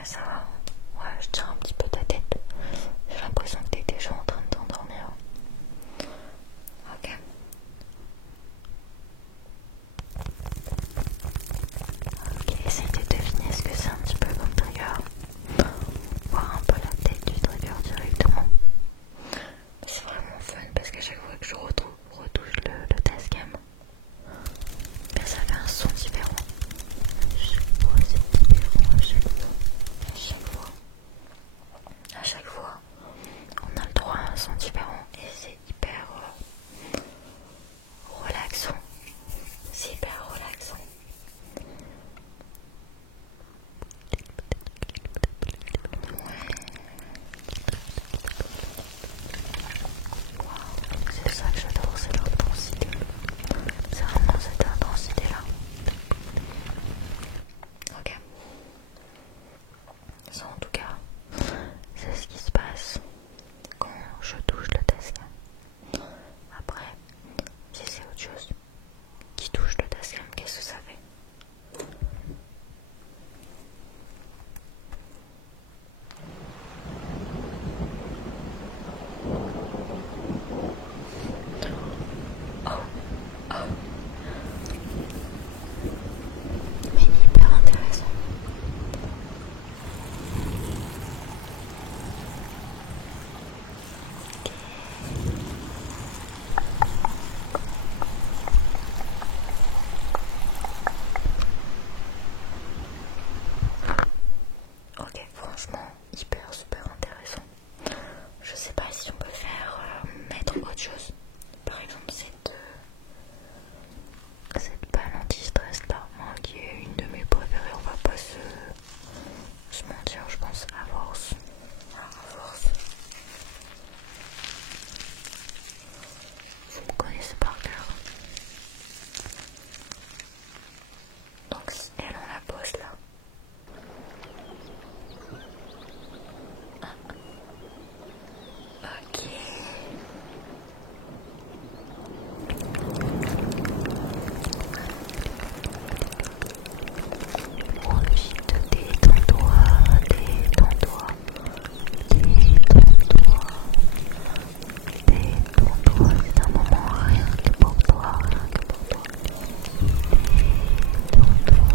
Ouais, ça va. Ouais, je tiens un petit peu ta tête. J'ai l'impression que t'es déjà en train de t'endormir. Ok. Ok, essaye de deviner ce que c'est un petit peu comme trigger. Voir un peu la tête du trigger directement. C'est vraiment fun parce qu'à chaque fois que je retouche le Tascam, ça fait un son différent. Chaque fois c'est différent, à chaque fois, on a le droit à un son différent et c'est hyper relaxant. C'est hyper relaxant. Wow, c'est ça que j'adore, c'est l'intensité. C'est vraiment cette intensité-là. Ok. Ça en tout cas, c'est ce qui se passe quand je touche le Tascam. Après, si c'est autre chose qui touche le Tascam, qu'est-ce que ça fait? Mais il est hyper intéressant. Ok, franchement, hyper super intéressant. Je sais pas si on peut faire mettre autre chose. Par exemple cette balle anti-stress là, moi, qui est une de mes préférées, on va pas se mentir, je pense, à force. À force. Vous me connaissez par cœur. Donc elle on la pose là. Ok. Profite, détends-toi, détends-toi, détends-toi, détends-toi, c'est un moment rien que pour toi, rien que pour toi. Détends-toi,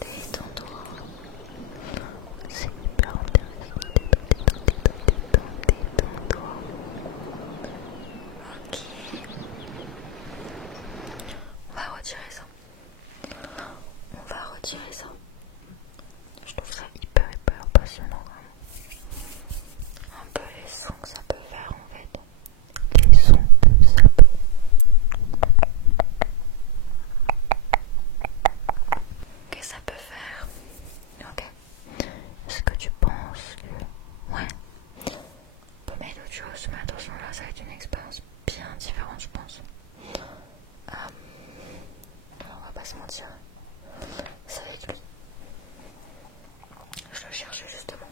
détends-toi, c'est hyper intéressant, détends-toi. Ok, on va retirer ça. On va retirer ça. Je trouve ça hyper passionnant. Un peu les sons que ça peut faire en fait. Les sons que ça peut. Que ça peut faire. Ok. Est-ce que tu penses que. Ouais. On peut mettre autre chose, mais attention là, ça va être une expérience bien différente, je pense. On va pas se mentir. Ça va être lui. Je le cherche justement.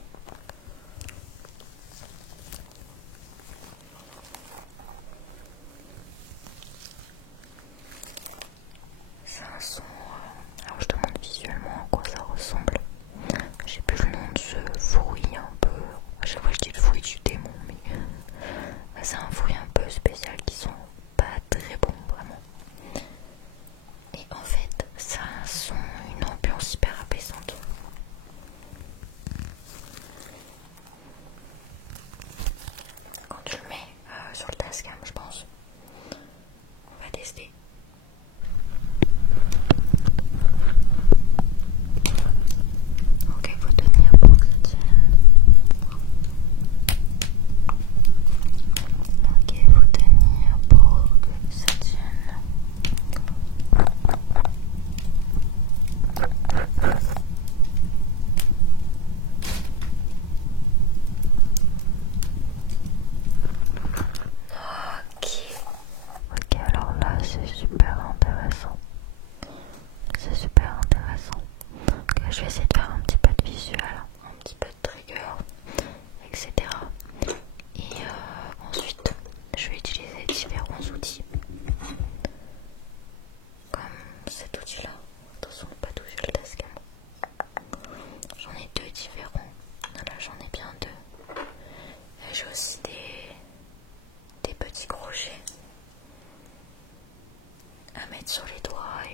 C'est un son. Alors je demande visuellement à quoi ça ressemble. J'ai plus le nom de ce fruit un peu. À chaque fois je dis le fruit du démon, mais c'est un fruit un peu spécial qui sont pas très bons vraiment. Et en fait, ça a un son, une ambiance hyper apaisante. Quand tu le mets sur le Tascam, je pense. On va tester.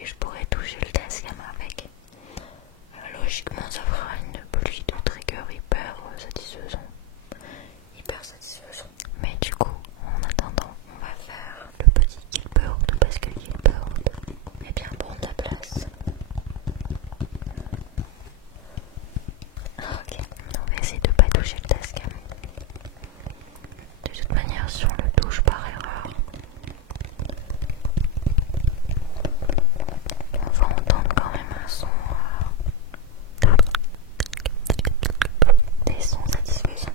et je pourrais toucher le Tascam avec. Logiquement ça fera une pluie de triggers hyper satisfaisant. Mais du coup, en attendant, on va faire le petit Gilbert de Pascal Gilbert. Et bien prendre ta place. Ok, on va essayer de pas toucher le Tascam. De toute manière, si on le touche par erreur, on va entendre quand même un son, des sons satisfaisants.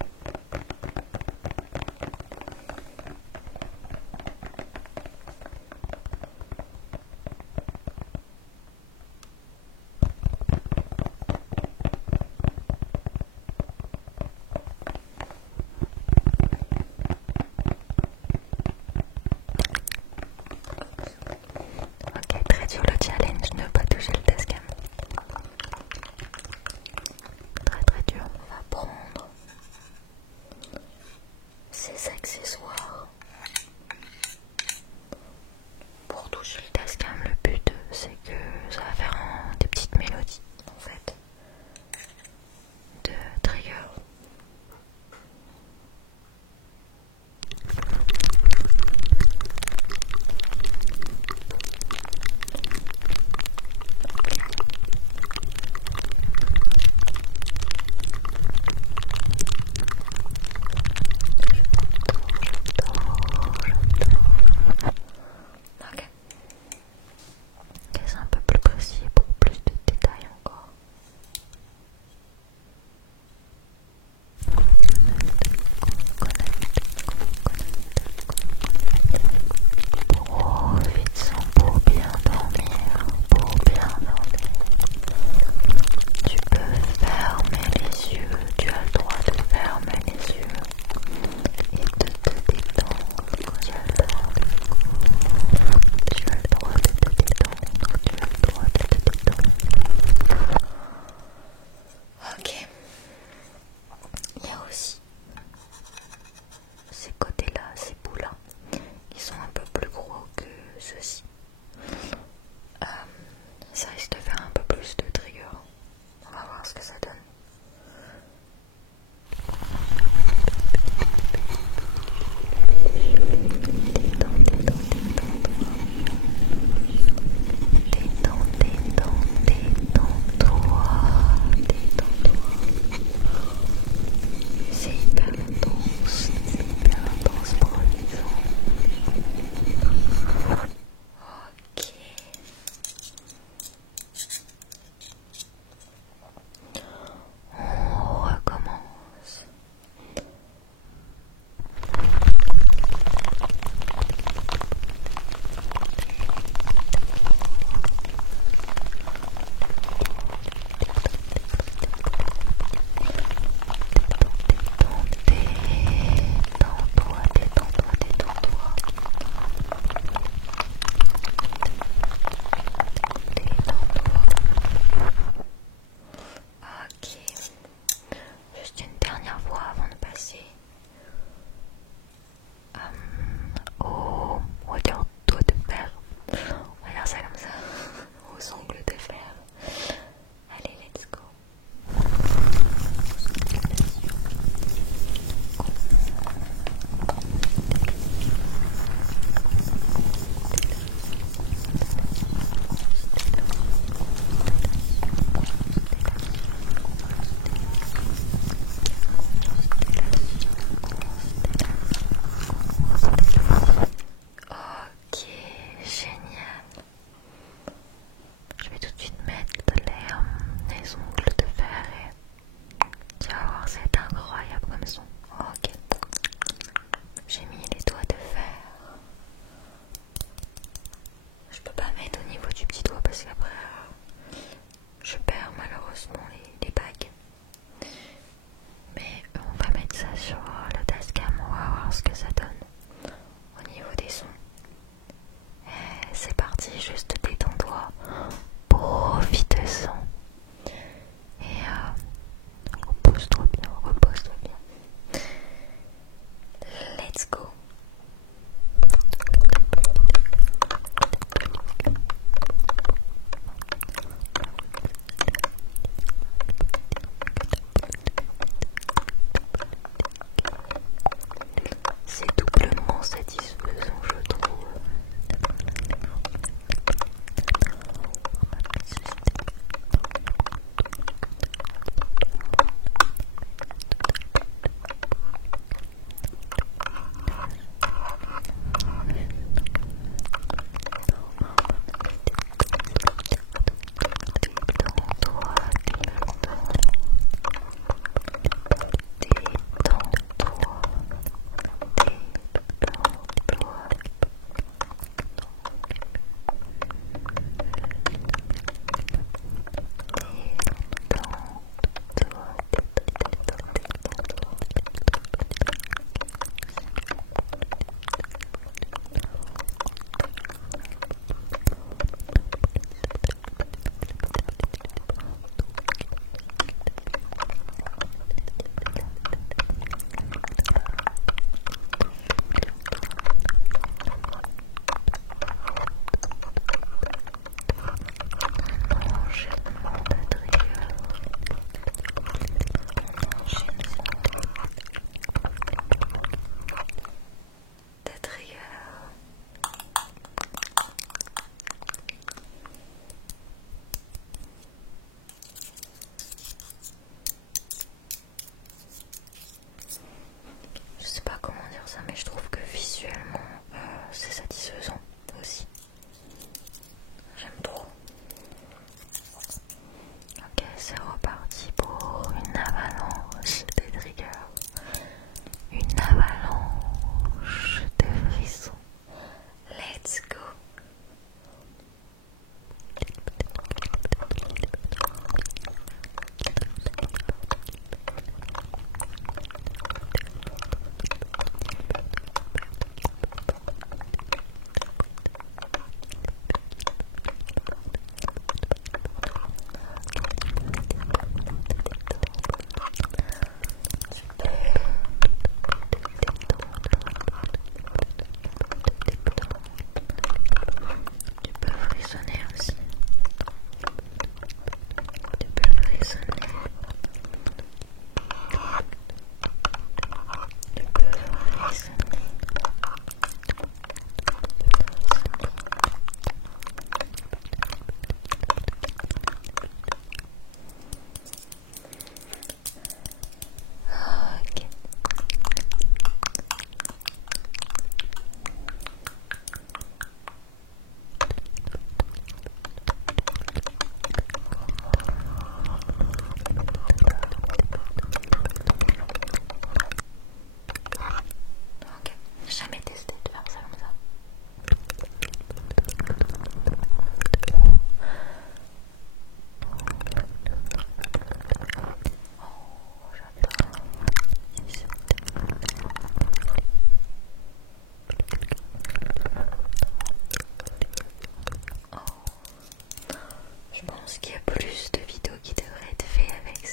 Je pense qu'il y a plus de vidéos qui devraient être faites avec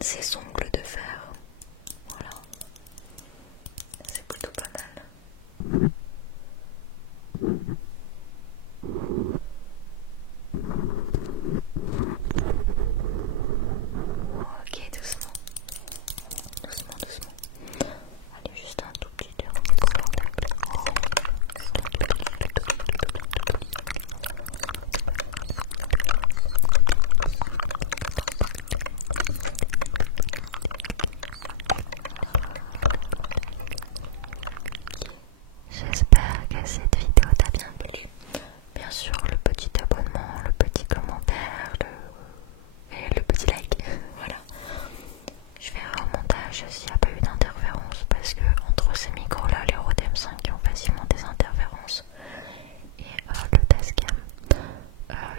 ces ongles de fer. Voilà, c'est plutôt pas mal. Ok, doucement. Doucement, doucement. Allez, juste un tout petit peu confortable. J'espère que cette vidéo t'a bien plu. Bien sûr, le petit abonnement, le petit commentaire, et le petit like. Voilà. Je ferai un montage s'il n'y a pas eu d'interférence parce que entre ces micros là, les Rode M5 ont facilement des interférences et le Tascam,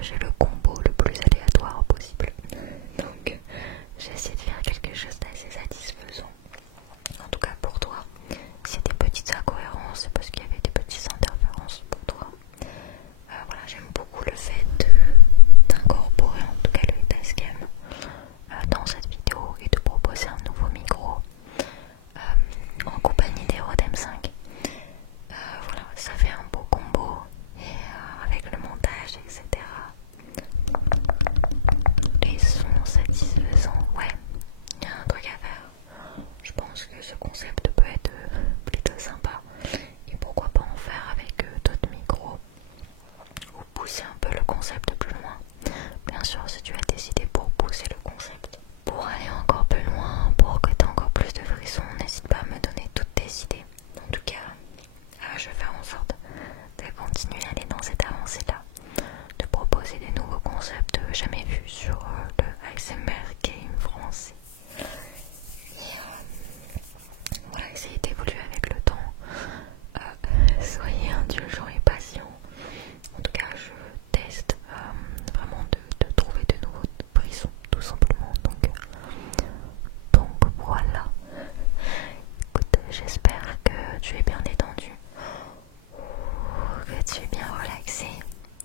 j'ai le combo le plus aléatoire possible. Donc j'essaie de faire quelque chose d'assez satisfaisant. En tout cas pour toi, s'il y a des petites incohérences, c'est parce qu'il y avait des petites interférences pour toi. Voilà, j'aime beaucoup le fait d'incorporer en tout cas le Tascam dans cette vidéo et de proposer un nouveau micro en compagnie des Rode M5. Voilà, ça fait un beau combo et avec le montage, etc. Les sons satisfaisants, ouais, il y a un truc à faire. Je pense que ce concept peut être plutôt sympa et pourquoi pas en faire avec d'autres micros ou pousser un peu le concept plus loin. Bien sûr, si tu as décidé pour pousser le concept, pour aller encore plus loin, pour que tu aies encore plus de frissons, n'hésite pas à me donner toutes tes idées. En tout cas, je vais faire en sorte de continuer à aller dans cette avancée-là, de proposer des nouveaux concepts jamais vus sur le ASMR game français. Et voilà, essayer d'évoluer avec le temps. Soyez indulgents et patients. En tout cas, je teste vraiment de trouver de nouveaux frissons, tout simplement. Donc voilà. Écoute, j'espère que tu es bien détendu, que tu es bien relaxé.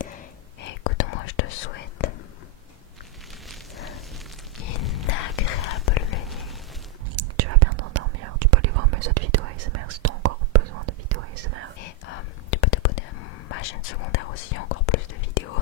Et écoute, moi je te souhaite une agréable nuit. Tu vas bien t'endormir. Tu peux aller voir mes autres vidéos ASMR si tu as encore besoin de vidéos ASMR. Et tu peux t'abonner à ma chaîne secondaire aussi, il y a encore plus de vidéos.